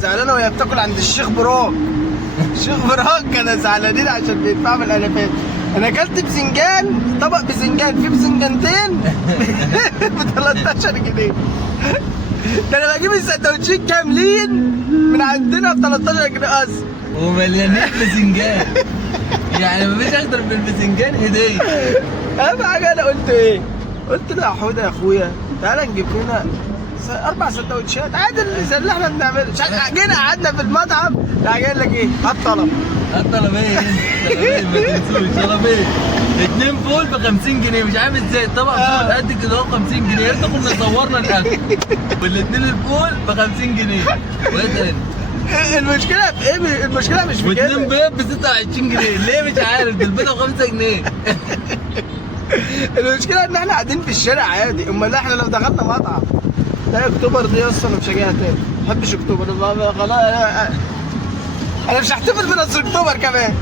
زعلانه وهي بتاكل عند الشيخ براك. الشيخ براك كانوا زعلانين عشان بيدفعوا من الالافات. انا اكلت بسنجان، طبق بسنجان فيه بسنجانتين ب 13 جنيه. ده انا بجيب السندوتشين كاملين من عندنا ب 13 جنيه اصلا ومليانين بسنجان. يعني مفيش اكتر من البسنجان هديه. اهم حاجه انا قلت ايه؟ قلت له يا حوده يا اخويا تعالى نجيب لنا 4 سندوتشات عادي زي اللي احنا بنعمله. جينا قعدنا في المطعم، راح جاي لك ايه؟ هات طلب. هات طلبين طلبين ما تنسوش طلبين. 2 فول ب 50 جنيه، مش عارف ازاي طبق فول قد كده اهو 50 جنيه. يا ريت كنا صورنا الاكل. والاثنين الفول ب 50 جنيه. وايه تاني؟ المشكله في ايه؟ المشكله مش في كده. واثنين بيض ب 26 جنيه، ليه مش عارف؟ ده البيضه ب 5 جنيه. المشكله ان احنا قاعدين في الشارع عادي، امال احنا لو دخلنا مطعم. لا اكتوبر دي اصلا مش هجيها تاني، ما بحبش اكتوبر خلاص. انا مش هحتفل بنصر اكتوبر كمان.